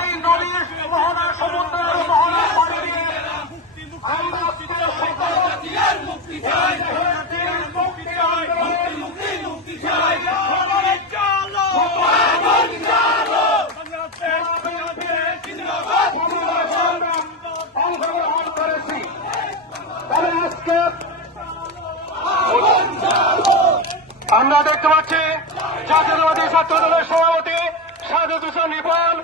এই নদীর মোহনা সমুদ্রের মোহনা পানি দিয়ে আমরা মুক্তি চাই, মুক্তি চাই। অংশগ্রহণ করেছি, তবে আজকে আমরা দেখতে পাচ্ছি জাতীয়তাবাদী ছাত্র দলের সভাপতি সাজেদ হোসেন রিপন